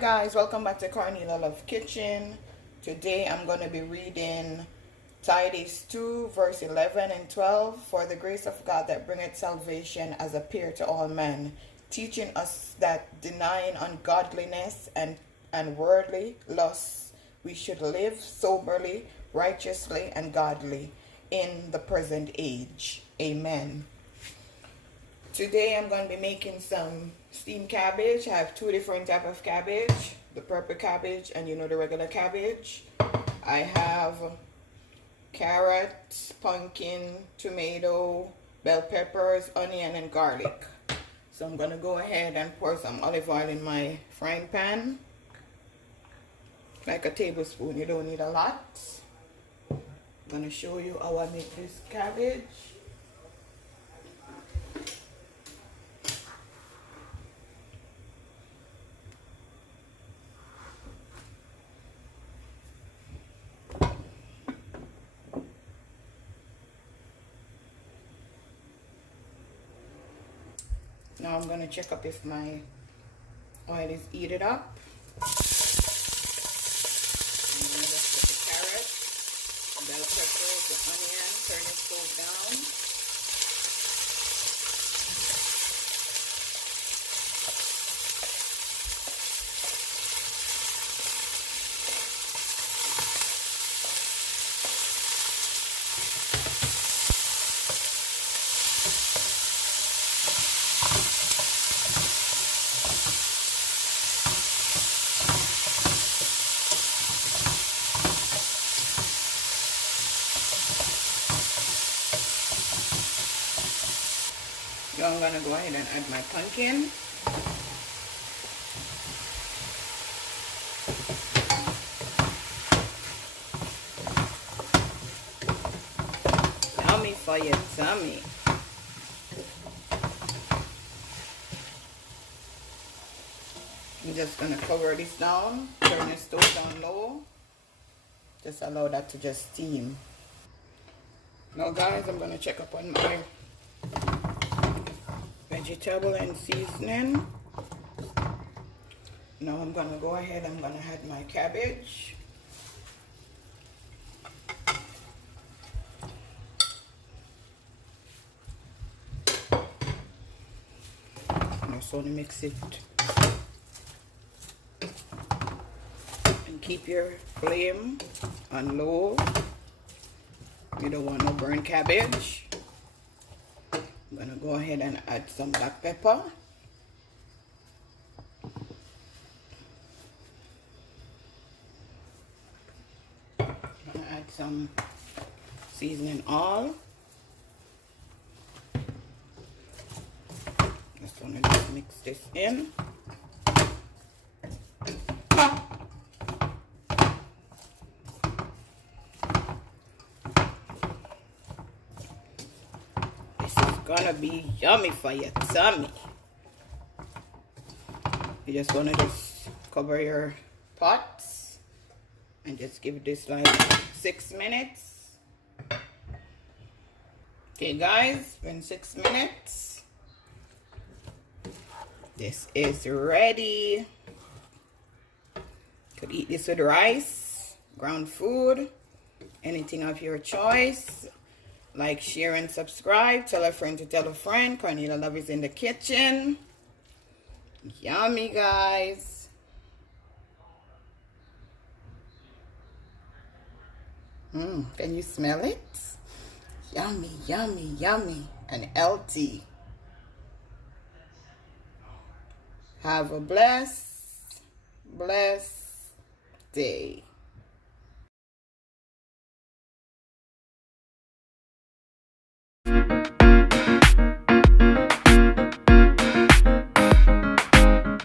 guys, welcome back to Cornelialove Kitchen. Today I'm going to be reading Titus 2 verse 11 and 12. For the grace of God that bringeth salvation has appeared to all men, teaching us that denying ungodliness and worldly lusts, we should live soberly, righteously, and godly in the present age. Amen. Today I'm going to be making some steamed cabbage. I have two different types of cabbage, the purple cabbage and the regular cabbage. I have carrot, pumpkin, tomato, bell peppers, onion, and garlic. So I'm going to go ahead and pour some olive oil in my frying pan. Like a tablespoon, you don't need a lot. I'm going to show you how I make this cabbage. Now I'm going to check up if my oil is heated up. I'm going to just put the carrot, the bell peppers, the onion, turn the stove down. So I'm going to go ahead and add my pumpkin. Yummy for your tummy. I'm just going to cover this down, turn the stove down low. Just allow that to just steam. Now guys, I'm going to check up on my vegetable and seasoning. Now I'm going to go ahead, I'm going to add my cabbage. I'm just going to mix it. And keep your flame on low. You don't want no burnt cabbage. I'm going to go ahead and add some black pepper. I'm going to add some seasoning oil. Just want to just mix this in. Gonna be yummy for your tummy. You just want to just cover your pots and just give this like 6 minutes. Okay guys, been 6 minutes. This is ready. Could eat this with rice, ground food, anything of your choice. Like, share, and subscribe. Tell a friend to tell a friend. Cornelialove is in the kitchen. Yummy, guys. Can you smell it? Yummy, yummy, yummy. And healthy. Have a blessed day.